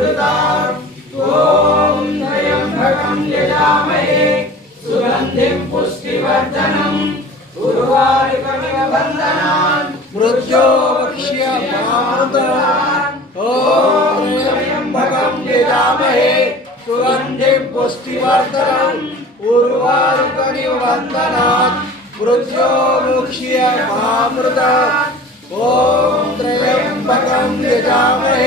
ॐ त्र्यम्बकं यजामहे सुगन्धिं पुष्टिवर्धनम् उर्वारुकमिव बन्धनान् मृत्योर्मुक्षीयमामृतात् ॐ त्र्यम्बकं यजामहे सुगन्धिं पुष्टिवर्धनम् उर्वारुकमिव बन्धनात् मृत्योर्मुक्षीयमामृतात् ॐ त्र्यम्बकं यजामहे।